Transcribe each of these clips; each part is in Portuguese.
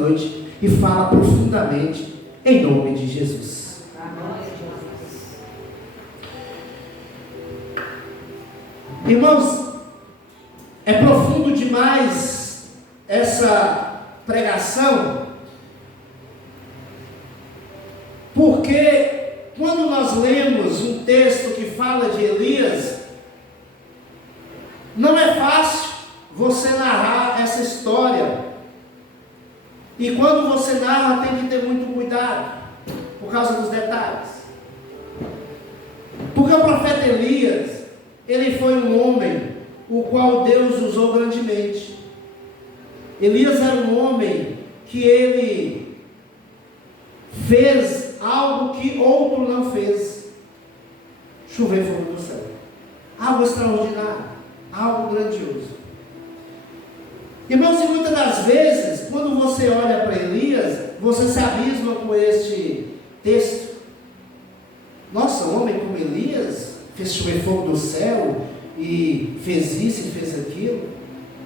noite e fala profundamente em nome de Jesus. Irmãos, é profundo demais essa pregação, porque quando nós lemos um texto que fala de Elias, não é fácil você narrar essa história. E quando você narra, tem que ter muito cuidado, por causa dos detalhes. Porque o profeta Elias, ele foi um homem o qual Deus usou grandemente. Elias era um homem que ele fez algo que outro não fez: chover fogo do céu. Algo extraordinário, algo grandioso. Irmãos, e muitas das vezes, quando você olha para Elias, você se abisma com este texto. Nossa, um homem como Elias fez chover fogo do céu, e fez isso e fez aquilo,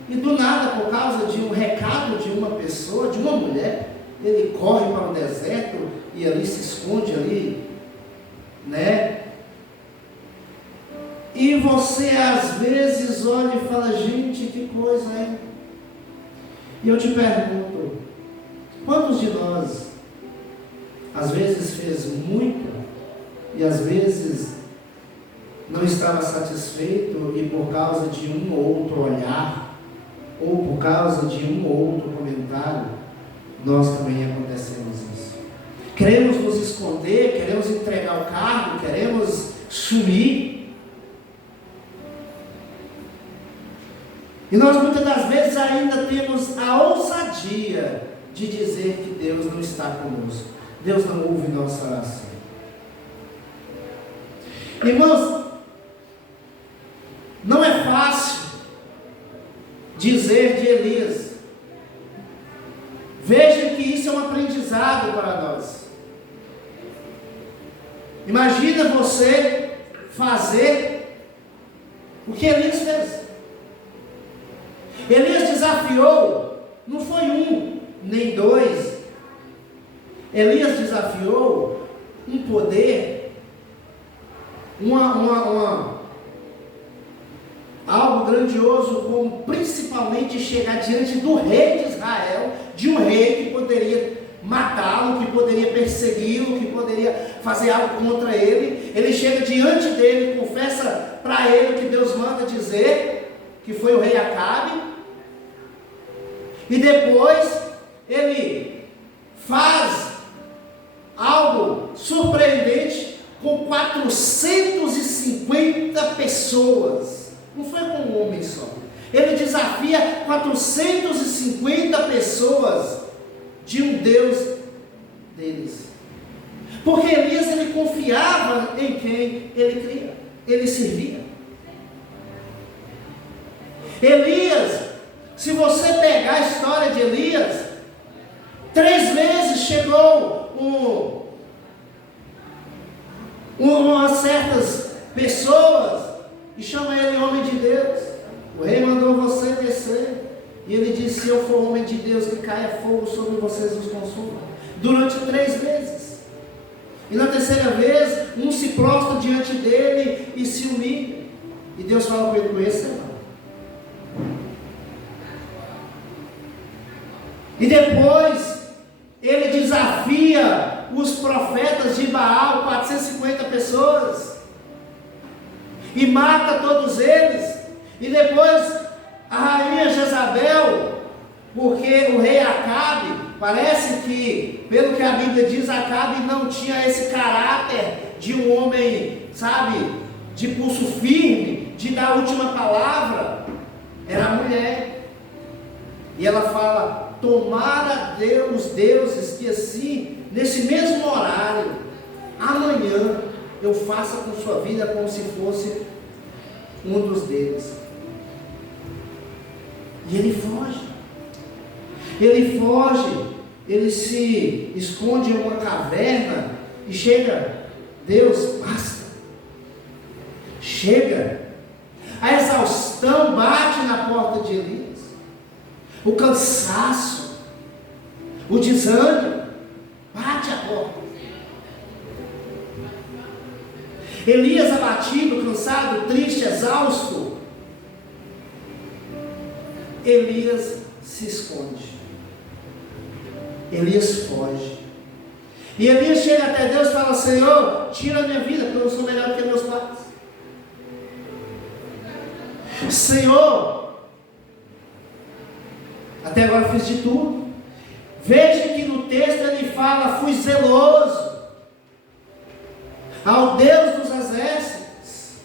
e do nada, por causa de um recado de uma pessoa, de uma mulher, ele corre para o deserto e ali se esconde ali, né? E você às vezes olha e fala: gente, que coisa, hein? E eu te pergunto, quantos de nós às vezes fez muito e às vezes não estava satisfeito, e por causa de um ou outro olhar, ou por causa de um ou outro comentário, nós também acontecemos isso? Queremos nos esconder, queremos entregar o cargo, queremos sumir. E nós muitas das vezes ainda temos a ousadia de dizer que Deus não está conosco, Deus não ouve nossa oração. Irmãos, não é fácil dizer de Elias. Veja que isso é um aprendizado para nós. Imagina você fazer o que Elias fez. Elias desafiou, não foi um, nem dois. Elias desafiou um poder, algo grandioso, como principalmente chegar diante do rei de Israel, de um rei que poderia matá-lo, que poderia persegui-lo, que poderia fazer algo contra ele. Ele chega diante dele, confessa para ele o que Deus manda dizer, que foi o rei Acabe, e depois ele faz algo surpreendente com 450 pessoas. Não foi com um homem só. Ele desafia 450 pessoas de um Deus deles. Porque Elias, ele confiava em quem ele cria, ele servia. Elias, se você pegar a história de Elias, 3 vezes chegou umas certas pessoas e chama ele homem de Deus. O rei mandou você descer, e ele disse: se eu for homem de Deus, que caia fogo sobre vocês e os consuma. Durante 3 vezes. E na 3ª vez, um se prostra diante dele e se humilha. E Deus fala com ele: conheça não. E depois ele desafia os profetas de Baal, 450 pessoas, e mata todos eles. E depois a rainha Jezabel, porque o rei Acabe, parece que, pelo que a Bíblia diz, Acabe não tinha esse caráter de um homem, sabe, de pulso firme, de dar a última palavra. Era a mulher. E ela fala: tomara Deus, os deuses, que assim, nesse mesmo horário, amanhã, eu faça com sua vida como se fosse um dos deles. E ele foge. Ele foge, ele se esconde em uma caverna e chega: Deus, basta. Chega. A exaustão bate na porta de Elias. O cansaço. o desânimo, bate a porta. Elias abatido, cansado, triste, exausto. Elias se esconde. Elias foge. E Elias chega até Deus e fala: Senhor, tira a minha vida, porque eu não sou melhor do que meus pais. Senhor, até agora fiz de tudo. Veja que no texto ele fala: fui zeloso ao Deus dos exércitos.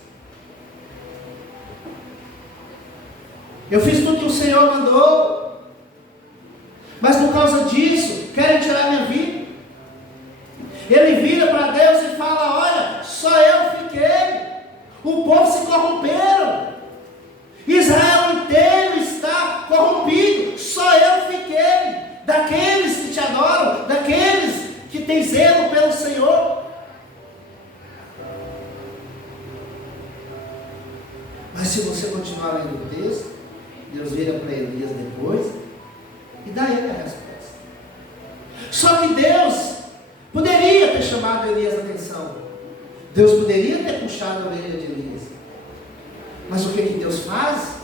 Eu fiz tudo que o Senhor mandou, mas por causa disso querem tirar minha vida. Ele vira para Deus e fala: olha, só eu fiquei, o povo se corromperam, Israel inteiro está corrompido, só eu fiquei. Daqueles que te adoram, daqueles que têm zelo pelo Senhor. Mas se você continuar lendo o texto, Deus vira para Elias depois e dá ele a resposta. Só que Deus poderia ter chamado Elias a atenção. Deus poderia ter puxado a orelha de Elias. Mas o que Deus faz?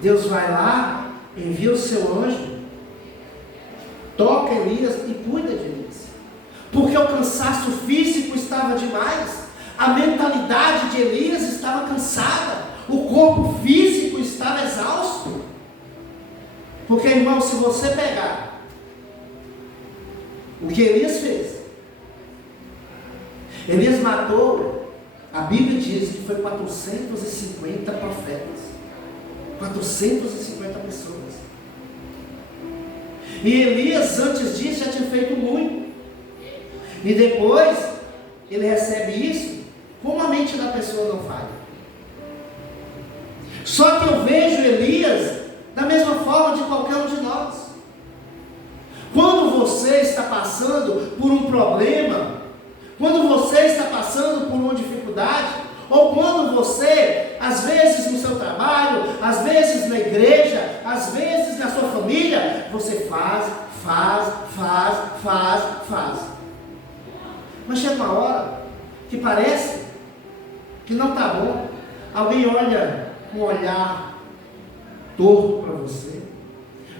Deus vai lá, envia o seu anjo, toca Elias e cuida de Elias. Porque o cansaço físico estava demais. A mentalidade de Elias estava cansada. O corpo físico estava exausto. Porque, irmão, se você pegar o que Elias fez, Elias matou, a Bíblia diz que foi 450 profetas, 450 pessoas. E Elias, antes disso, já tinha feito muito. E depois, ele recebe isso, como a mente da pessoa não falha. Só que eu vejo Elias da mesma forma de qualquer um de nós. Quando você está passando por um problema, quando você está passando por uma dificuldade, ou quando você, às vezes no seu trabalho, às vezes na igreja, às vezes na sua família, você faz. Mas chega uma hora que parece que não está bom. Alguém olha com um olhar torto para você.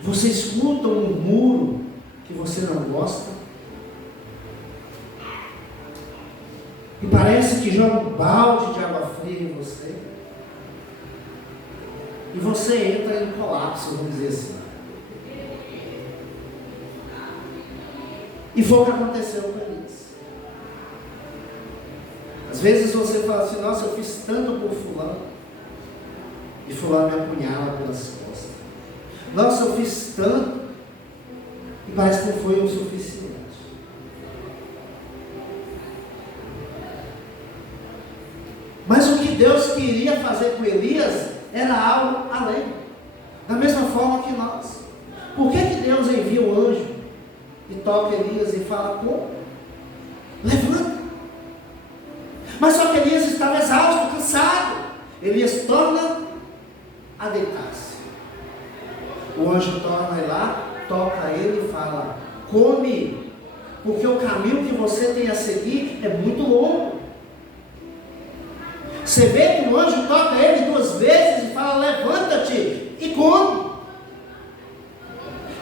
Você escuta um murmúrio que você não gosta. E parece que joga um balde de água fria em você. E você entra em colapso, vamos dizer assim. E foi o que aconteceu com Elias. Às vezes você fala assim: nossa, eu fiz tanto por fulano, e fulano me apunhala pelas costas. Nossa, eu fiz tanto, e parece que não foi o suficiente. Mas o que Deus queria fazer com Elias era algo além. Da mesma forma que nós. Por que Deus envia o anjo e toca Elias e fala: como? Levanta. Mas só que Elias estava exausto, cansado. Elias torna a deitar-se. O anjo torna ele lá, toca ele e fala: come, porque o caminho que você tem a seguir é muito longo. Você vê que o anjo toca ele 2 vezes e fala: levanta-te e come.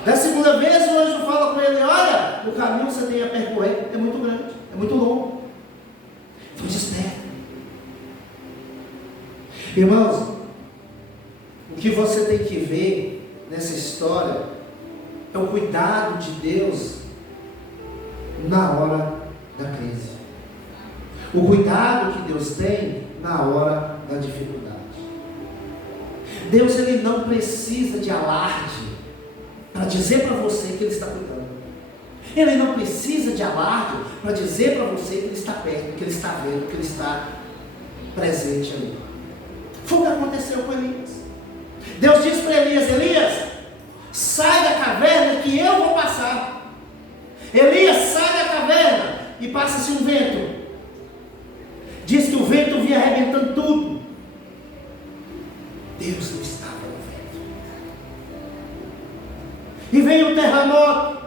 Da segunda vez o anjo fala com ele: olha, o caminho que você tem a percorrer é muito grande, é muito longo. Foi desperto. Irmãos, o que você tem que ver nessa história é o cuidado de Deus na hora da crise. O cuidado que Deus tem na hora da dificuldade. Deus, ele não precisa de alarde para dizer para você que ele está cuidando. Ele não precisa de alarde para dizer para você que ele está perto, que ele está vendo, que ele está presente ali. Foi o que aconteceu com Elias. Deus disse para Elias: Elias, sai da caverna que eu vou passar. Elias, sai da caverna, e passa-se um vento. Diz que o vento vinha arrebentando tudo. Deus não estava no vento. E veio um terremoto terremoto,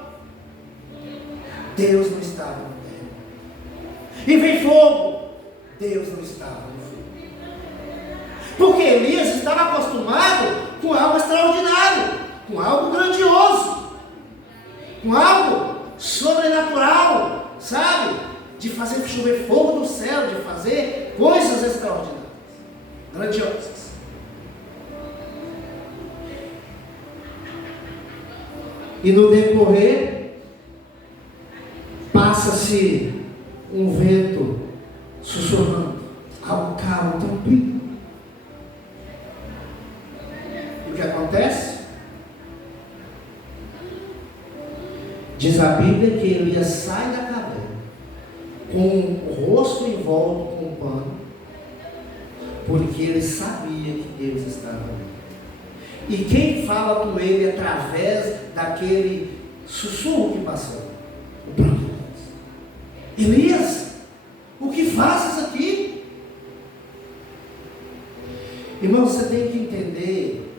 Deus não estava no terremoto. E vem fogo, Deus não estava no fogo. Porque Elias estava acostumado com algo extraordinário, com algo grandioso, com algo sobrenatural, sabe? De fazer chover fogo do céu, de fazer coisas extraordinárias, grandiosas. E no decorrer, passa-se um vento sussurrando, algo calmo, tranquilo. E o que acontece? Diz a Bíblia que Elias sai da caverna, com o rosto envolto com um pano, porque ele sabia que Deus estava ali. E quem fala com ele através daquele sussurro que passou? O próprio Deus. Elias, o que fazes aqui? Irmão, você tem que entender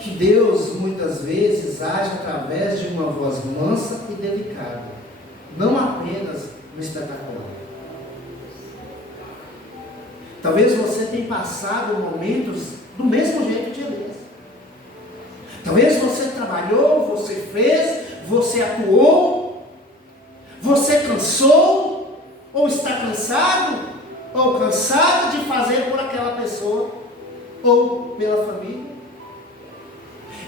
que Deus muitas vezes age através de uma voz mansa e delicada, não apenas no espetacular. Talvez você tenha passado momentos do mesmo jeito de Elias. Talvez você trabalhou, você fez, você atuou, você cansou, ou está cansado, ou cansado de fazer por aquela pessoa, ou pela família.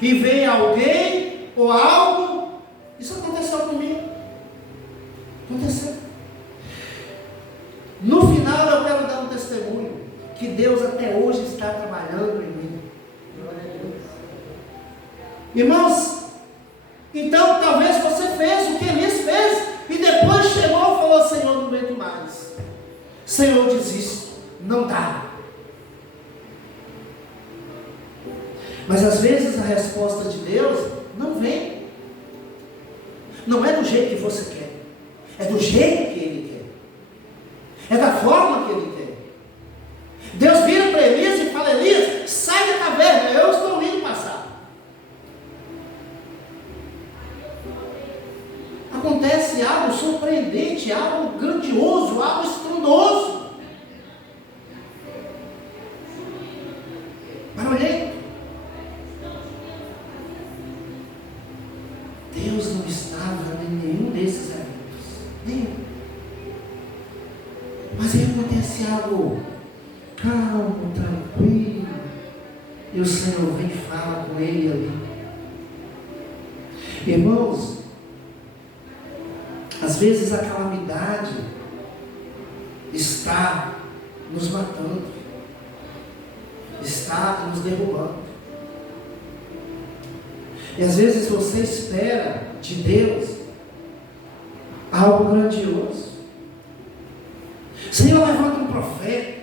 E vem alguém, ou algo, isso aconteceu comigo. Aconteceu. No final eu quero dar um testemunho, que Deus até hoje está trabalhando em mim. Irmãos, então talvez você fez o que Elias fez, e depois chegou e falou: Senhor, não aguento mais. Senhor, eu desisto, não dá. Mas às vezes a resposta de Deus não vem. Não é do jeito que você quer, é do jeito que Ele quer, é da forma que Ele quer. Deus vira para Elias e fala: Elias, sai da caverna, eu estou indo passar. Acontece algo surpreendente, algo grandioso, algo estrondoso, barulhento. Deus não estava em nenhum desses eventos, nenhum. Mas aí acontece algo calmo, tranquilo, e o Senhor vem e fala com ele ali. Irmãos, às vezes a calamidade está nos matando, está nos derrubando. E às vezes você espera de Deus algo grandioso. Senhor, levanta um profeta.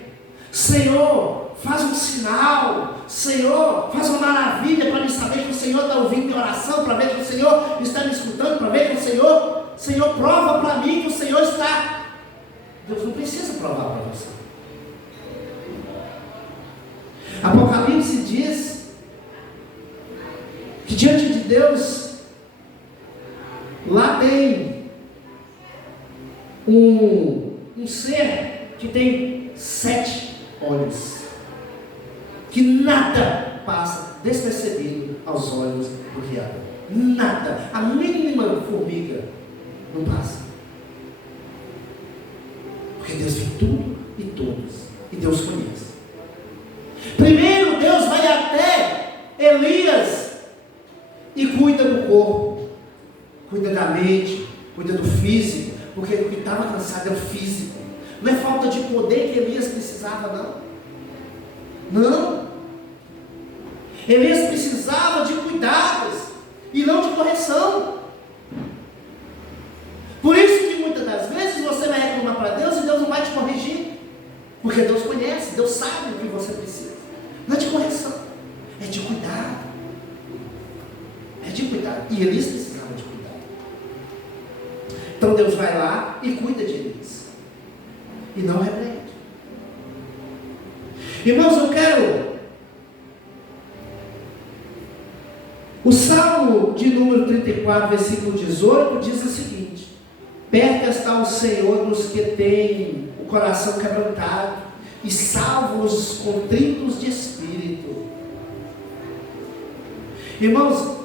Senhor, faz um sinal. Senhor, faz uma maravilha para me saber que o Senhor está ouvindo minha oração, para ver que o Senhor está me escutando, para ver que o Senhor prova para mim que o Senhor está. Deus não precisa provar para você. Apocalipse diz que diante de Deus lá tem um ser que tem 7 olhos, que nada passa despercebido aos olhos do Criador. Nada, a mínima formiga não passa, porque Deus vê tudo e todos, e Deus conhece. Primeiro Deus vai até Elias e cuida do corpo, cuida da mente, cuida do físico, porque o que estava cansado é o físico. Não é falta de poder que Elias precisava, não. Não. Elias precisava de cuidados e não de correção. Por isso que muitas das vezes você vai reclamar para Deus e Deus não vai te corrigir, porque Deus conhece, Deus sabe o que você precisa. Não é de correção, é de cuidado. É de cuidado. E Elias precisava de cuidado. Então Deus vai lá e cuida de Elias, e não repreende. Irmãos, eu quero O Salmo de número 34, versículo 18, diz o seguinte: perto está o Senhor dos que têm o coração quebrantado, e salva os contritos de espírito. Irmãos,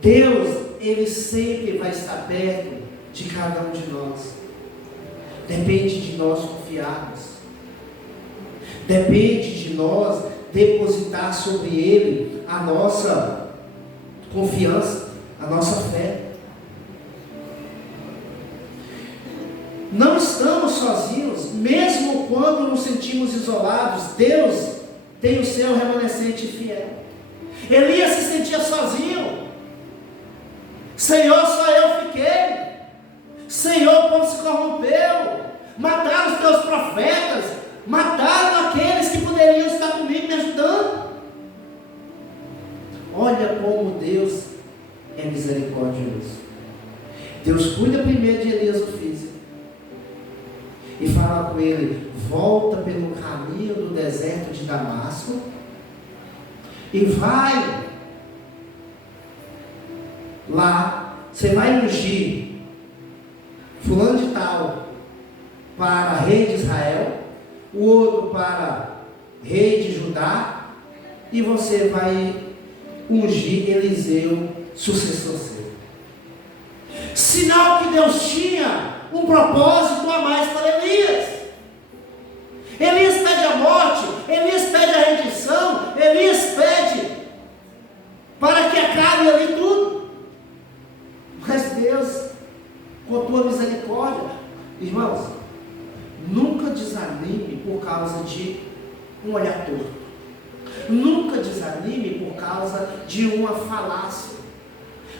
Deus, Ele sempre vai estar perto de cada um de nós. Depende de nós confiarmos. Depende de nós depositar sobre Ele a nossa confiança, a nossa fé. Não estamos sozinhos, mesmo quando nos sentimos isolados. Deus tem o seu remanescente fiel. Elias se sentia sozinho. Senhor, só eu fiquei. Senhor, o povo se corrompeu. Mataram os teus profetas. Mataram aqueles que poderiam estar comigo me ajudando. Olha como Deus é misericordioso. Deus cuida primeiro de Elias o físico e fala com ele: volta pelo caminho do deserto de Damasco e vai lá, você vai ungir fulano de tal para rei de Israel, o outro para rei de Judá, e você vai ungir Eliseu, sucessor seu. Sinal que Deus tinha um propósito a mais para Elias. Elias pede a morte, Elias pede a rendição, Elias pede para que acabe ali tudo. Mas Deus, com a tua misericórdia, irmãos, nunca desanime por causa de um olhar torto. Nunca desanime por causa de uma falácia.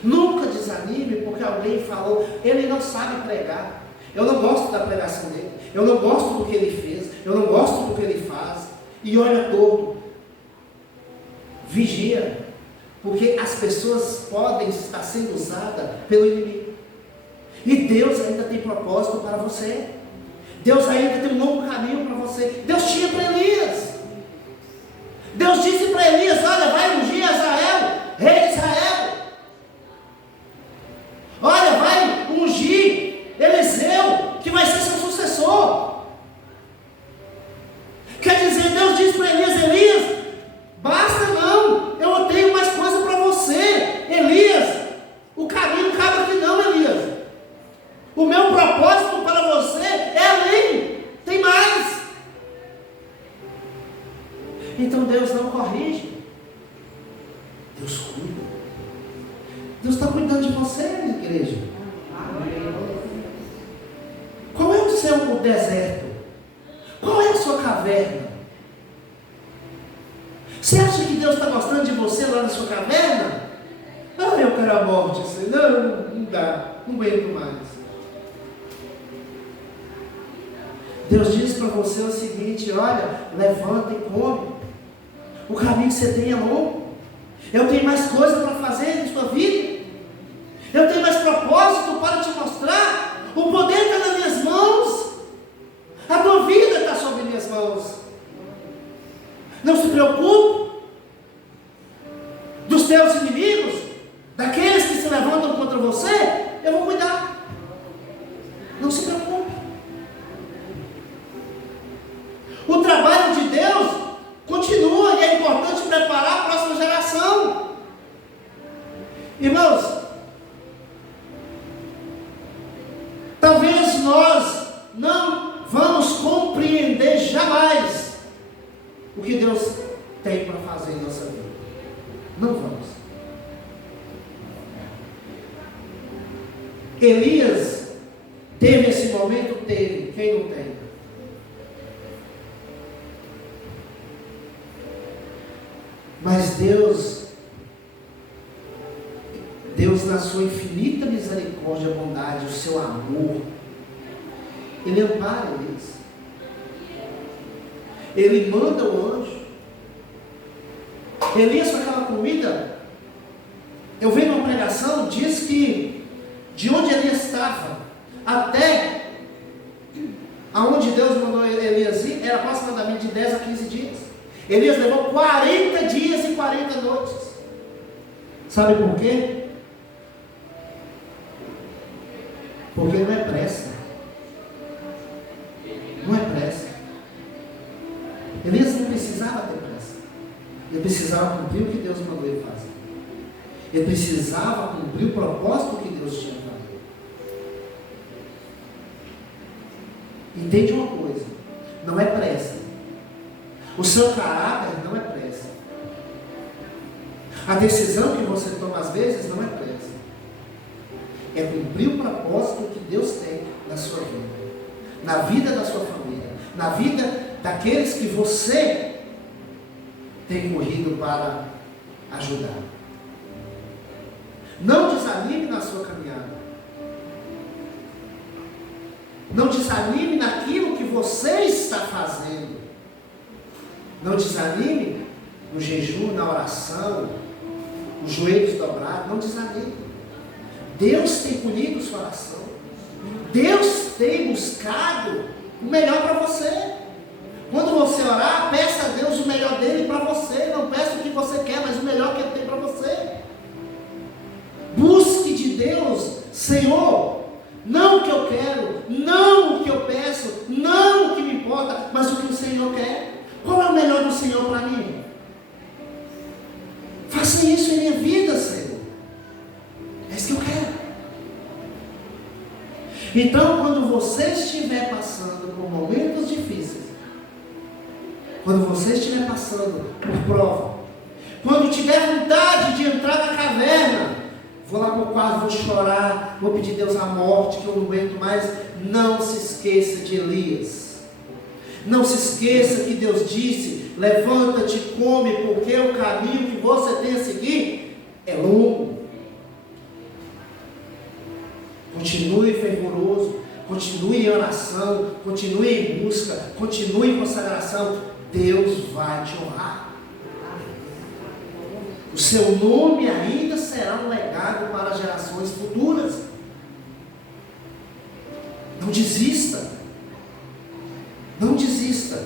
Nunca desanime porque alguém falou: ele não sabe pregar, eu não gosto da pregação dele, eu não gosto do que ele fez, eu não gosto do que ele faz. E olha torto. Vigia, porque as pessoas podem estar sendo usadas pelo inimigo. E Deus ainda tem propósito para você. Deus ainda tem um novo caminho para você. Deus tinha para Elias. Deus disse para Elias: olha, vai ungir Israel, rei de Israel. Olha, vai ungir Eliseu, que vai ser seu sucessor. Quer dizer, Deus disse para Elias: Elias, basta não, eu tenho mais coisa para você. Elias, o caminho acaba aqui não, Elias. O meu propósito para você é além, tem mais. Então Deus não corrige, Deus cuida. Deus está cuidando de você, igreja. Qual é o seu deserto? Qual é a sua caverna? Você acha que Deus está gostando de você lá na sua caverna? Ah, eu quero a morte. Não dá, não aguento mais. Deus diz para você o seguinte: olha, levanta e come. O caminho que você tem é longo. Eu tenho mais coisa para fazer na sua vida. Eu tenho mais propósito para te mostrar. O poder está nas minhas mãos. A tua vida está sobre minhas mãos. Não se preocupe dos teus inimigos, daqueles que se levantam contra você. Eu vou cuidar. Não se preocupe. O trabalho de Deus continua, e é importante preparar a próxima geração. Irmãos, talvez nós não vamos compreender jamais o que Deus tem para fazer em nossa vida. Não vamos. Elias teve esse momento? Teve. Quem não tem? Mas Deus na sua infinita misericórdia, bondade, o seu amor, Ele ampara eles. Ele manda o anjo. Elias, com aquela comida, eu vi numa pregação, diz que de onde Elias estava até aonde Deus mandou Elias ir, era aproximadamente de 10 a 15 dias. Elias levou 40 dias e 40 noites Sabe por quê? Porque não é pressa. Não é pressa. Elias não precisava ter pressa. Ele precisava cumprir o que Deus mandou ele fazer. Ele precisava cumprir o propósito que Deus tinha para ele. Entende uma coisa? Não é pressa. O seu caráter não é pressa. A decisão que você toma às vezes não é pressa. É cumprir o propósito que Deus tem na sua vida, na vida da sua família, na vida daqueles que você tem corrido para ajudar. Não desanime na sua caminhada. Não desanime naquilo que você está fazendo. Não desanime no jejum, na oração, os joelhos dobrados. Não desanime. Deus tem colhido sua oração. Deus tem buscado o melhor para você. Quando você orar, peça a Deus o melhor dele para você. Não peça o que você quer, mas o melhor que ele tem para você. Busque de Deus, Senhor, não o que eu quero, não o que eu peço, não o que me importa, mas o que o Senhor quer. Qual é o melhor do Senhor para mim? Faça isso em minha vida, Senhor. É isso que eu quero. Então, quando você estiver passando por momentos difíceis, quando você estiver passando por prova, quando tiver vontade de entrar na caverna, vou lá para o quarto, vou chorar, vou pedir a Deus a morte, que eu não aguento mais. Não se esqueça de Elias. Não se esqueça que Deus disse: levanta-te e come, porque o caminho que você tem a seguir é longo. Continue fervoroso, continue em oração, continue em busca, continue em consagração. Deus vai te honrar. O seu nome ainda será um legado para gerações futuras. Não desista. Não desista.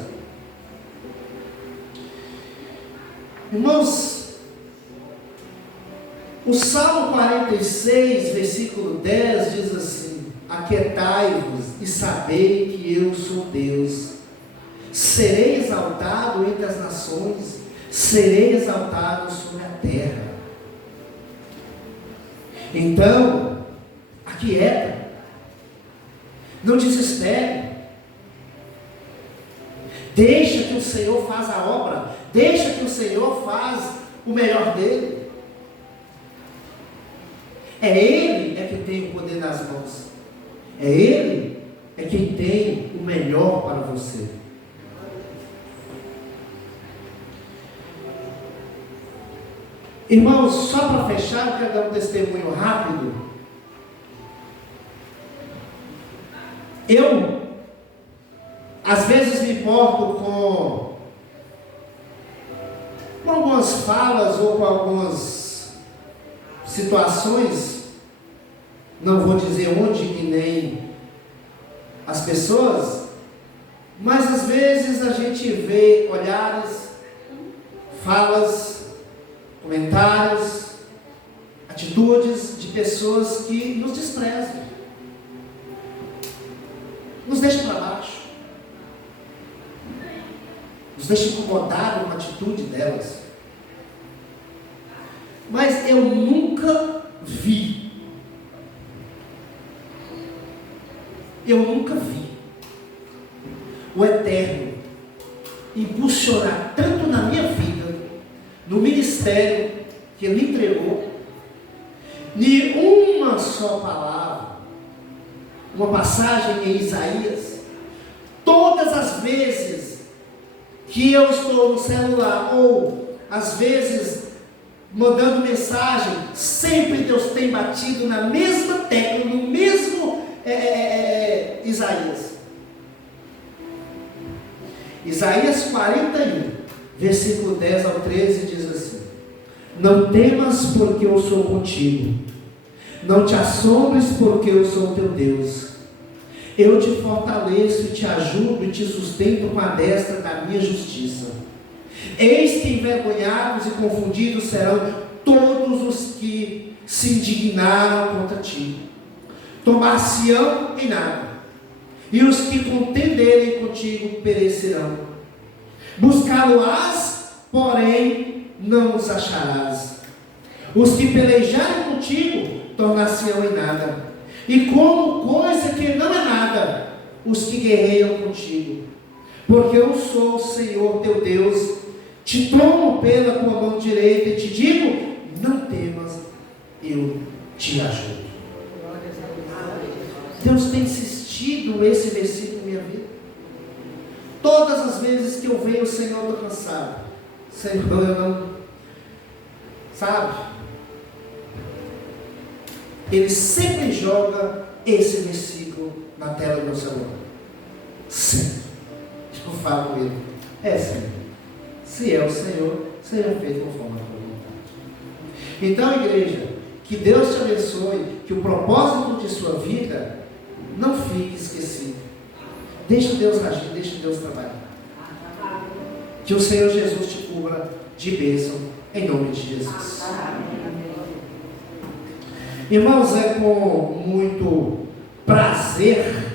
Irmãos, o Salmo 46, versículo 10 diz assim: aquietai-vos e sabei que eu sou Deus. Serei exaltado entre as nações, serei exaltado sobre a terra. Então, aquieta, não desespere, deixa que o Senhor faz a obra, deixa que o Senhor faz o melhor dele. É Ele que tem o poder nas mãos, é Ele quem tem o melhor para você. Irmãos, só para fechar, eu quero dar um testemunho rápido. Eu, às vezes, me importo com algumas falas ou com algumas situações, não vou dizer onde e nem as pessoas, mas às vezes a gente vê olhares, falas, comentários, atitudes de pessoas que nos desprezam, nos deixam para baixo, nos deixam incomodados com a atitude delas. Mas eu nunca vi o Eterno impulsionar tanto na minha vida, no ministério que Ele me entregou, nem uma só palavra, uma passagem em Isaías. Todas as vezes que eu estou no celular, ou às vezes mandando mensagem, sempre Deus tem batido na mesma tecla, no mesmo Isaías. Isaías 41, versículo 10 ao 13 diz assim: não temas, porque eu sou contigo, não te assombres, porque eu sou teu Deus. Eu te fortaleço e te ajudo e te sustento com a destra da minha justiça. Eis que envergonhados e confundidos serão todos os que se indignaram contra ti. Tomar-se-ão em nada, e os que contenderem contigo perecerão. Buscá-lo-ás, porém não os acharás. Os que pelejarem contigo tornar-se-ão em nada, e como coisa que não é nada, os que guerreiam contigo. Porque eu sou o Senhor teu Deus, te tomo pela tua mão direita e te digo: não temas, eu te ajudo. Deus tem insistido esse versículo na minha vida. Todas as vezes que eu venho, Senhor, eu estou cansado. Senhor, eu não... Sabe? Ele sempre joga esse versículo na tela do meu celular. Sempre. Eu falo com ele: Senhor, se é o Senhor, seja feito conforme a tua vontade. Então, igreja, que Deus te abençoe, que o propósito de sua vida não fique esquecido. Deixa Deus agir, deixa Deus trabalhar. Que o Senhor Jesus te cubra de bênção, em nome de Jesus. Irmãos, é com muito prazer